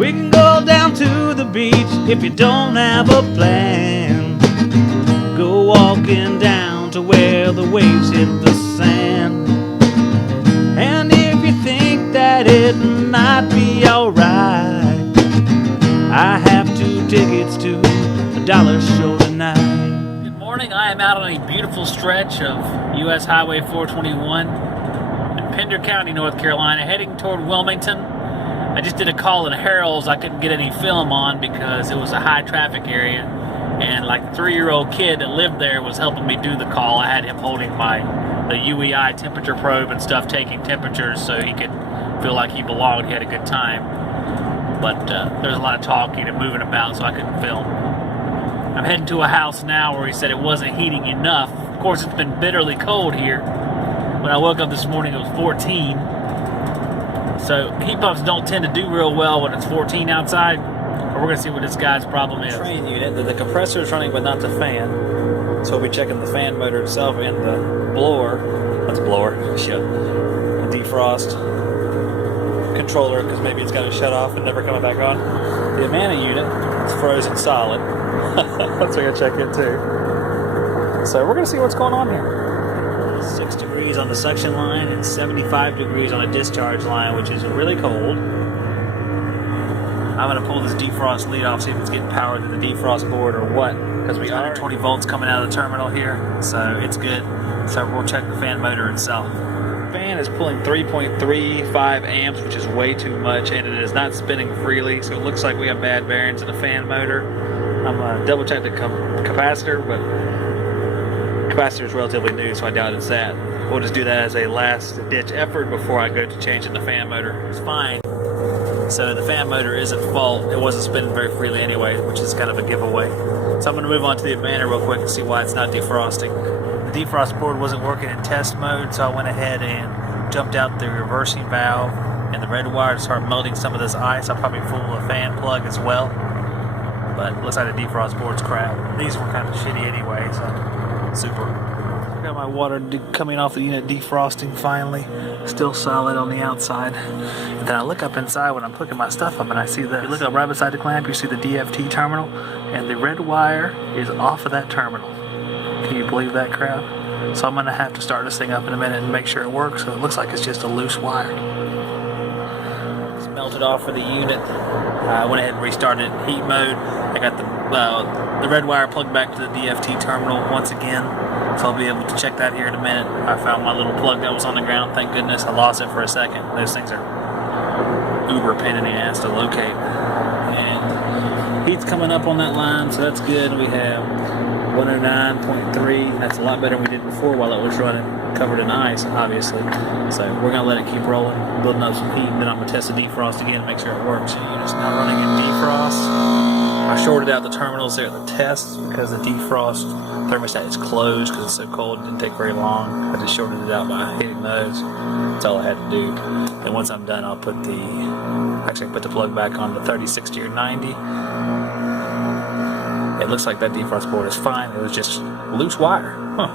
We can go down to the beach if you don't have a plan. Go walking down to where the waves hit the sand. And if you think that it might be alright, I have 2 tickets to a dollar show tonight. Good morning. I am out on a beautiful stretch of US Highway 421 in Pender County, North Carolina, heading toward Wilmington. I just did a call in Harrells. I couldn't get any film on because it was a high traffic area, and like a 3-year-old kid that lived there was helping me do the call. I had him holding the UEI temperature probe and stuff, taking temperatures so he could feel like he belonged. He had a good time. But there's a lot of talking and moving about, so I couldn't film. I'm heading to a house now where he said it wasn't heating enough. Of course, it's been bitterly cold here. When I woke up this morning, it was 14. So heat pumps don't tend to do real well when it's 14 outside. But we're going to see what this guy's problem is. Train unit, the compressor is running but not the fan. So we'll be checking the fan motor itself and the blower. That's blower, shit. The defrost controller, because maybe it's got to shut off and never coming back on. The Amana unit is frozen solid. That's what we're going to check it too. So we're going to see what's going on here. 6 degrees on the suction line and 75 degrees on a discharge line, which is really cold. I'm going to pull this defrost lead off, see if it's getting power to the defrost board or what, because we got 120 volts coming out of the terminal here, so it's good. So we'll check the fan motor itself. The fan is pulling 3.35 amps, which is way too much, and it is not spinning freely, so it looks like we have bad bearings in the fan motor. I'm going to double check the capacitor, but the capacitor is relatively new, so I doubt it's that. We'll just do that as a last ditch effort before I go to changing the fan motor. It's fine. So the fan motor is at fault. It wasn't spinning very freely anyway, which is kind of a giveaway. So I'm going to move on to the Amana real quick and see why it's not defrosting. The defrost board wasn't working in test mode, so I went ahead and jumped out the reversing valve and the red wire to start melting some of this ice. I'll probably fool the fan plug as well, but it looks like the defrost board's crap. These were kind of shitty anyway, so super. I got my water coming off the unit defrosting finally. Still solid on the outside. And then I look up inside when I'm hooking my stuff up and I see that. You look up right beside the clamp, you see the DFT terminal, and the red wire is off of that terminal. Can you believe that crap? So I'm gonna have to start this thing up in a minute and make sure it works. So it looks like it's just a loose wire. It's melted off for the unit. I went ahead and restarted it in heat mode. I got the red wire plugged back to the DFT terminal once again. So I'll be able to check that here in a minute. I found my little plug that was on the ground. Thank goodness I lost it for a second. Those things are uber pain in the ass to locate. And heat's coming up on that line, so that's good. We have 109.3. That's a lot better than we did before while it was running covered in ice, obviously. So we're going to let it keep rolling, building up some heat, and then I'm going to test the defrost again to make sure it works. The unit's now running in defrost. I shorted out the terminals there at the test because the defrost thermostat is closed because it's so cold. It didn't take very long. I just shorted it out by hitting those. That's all I had to do. And once I'm done, I'll put the plug back on the 30, 60, or 90. It looks like that defrost board is fine. It was just loose wire. Huh.